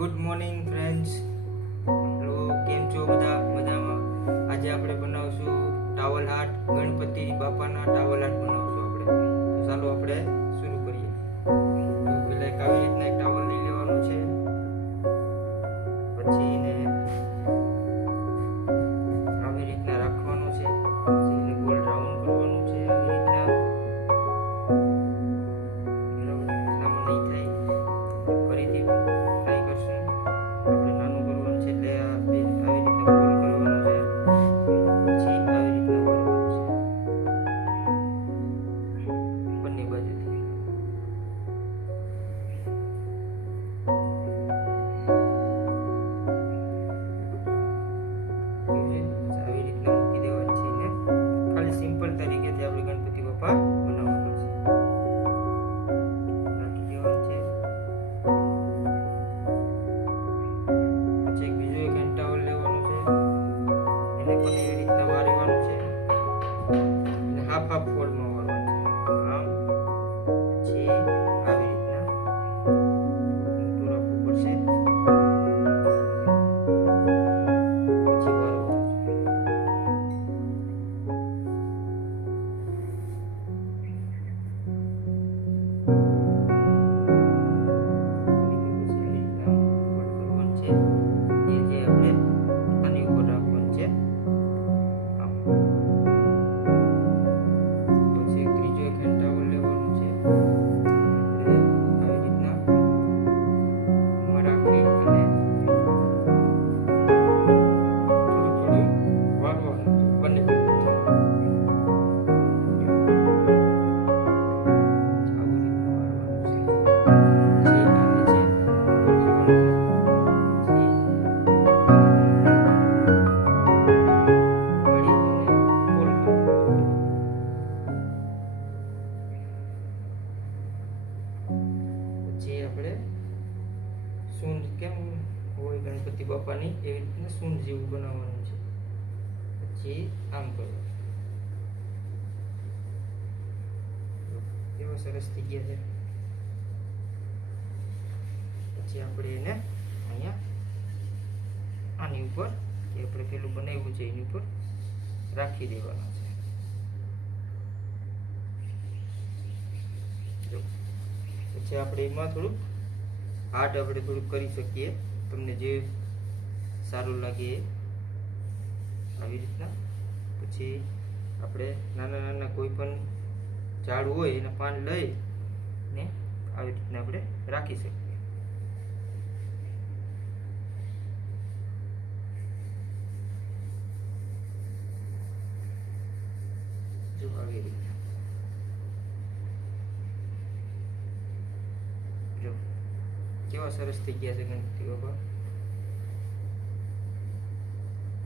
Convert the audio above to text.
Good morning friends. કેમ છો બધા? મજામાં? આજે આપણે બનાવશું ટાવલ હાર્ટ, ગણપતિ બાપાના ટાવલ હાર્ટ બનાવશું આપણે. તો ચાલો આપણે શરૂ કરીએ. તો પહેલાં આવી રીતના એક ટાવલ લઈ લેવાનું છે. પછી એને આવી રીતના રાખવાનું છે. પછી એને ગોલ રાઉન્ડ કરવાનું છે. આવી રીતના સામાન નહીં થાય ફરીથી ટ્રાય કરશું. આપણે નાનું કરવાનું છે એટલે આવી રીતના ગોલ કરવાનું છે. પછી આવી રીતના કરવાનું છે બંને બાજુથી. આવી રીતના મૂકી દેવાની છે ને ખાલી સિમ્પલ તરીકેથી આપણે ગણપતિ બાપા બનાવવાનું છે. રાખી દેવાનું છે. પછી એક બીજો એક હેન્ડ ટાવલ લેવાનું છે. એને પણ એવી રીતના વાળવાનું છે. એને હાફ હાફ ફોલ્ડમાં વાળવાનું છે. આમ પછી આવી રીતના ઊંધું રાખવું પડશે. પછી વાળવાનું છે. આપણે સૂંઢ કેમ હોય ગણપતિ બાપાની એવી રીતના સૂંઢ જેવું બનાવવાનું છે. પછી આમ કરવાનું. કેવો સરસ થઈ ગયા છે. પછી આપણે એને અહીંયા આની ઉપર જે આપણે પેલું બનાવ્યું છે એની ઉપર રાખી દેવાના છે. પછી આપણે એમાં થોડુંક હાર્ટ આપણે થોડુંક કરી શકીએ. તમને જે સારું લાગે એ આવી રીતના. પછી આપણે નાના નાના કોઈ પણ ઝાડ હોય એના પાન લઈ ને આવી રીતના આપણે રાખી શકીએ. જો આવી રીતના. જો કેવા સરસ થઈ ગયા છે ગણપતિ બાપા.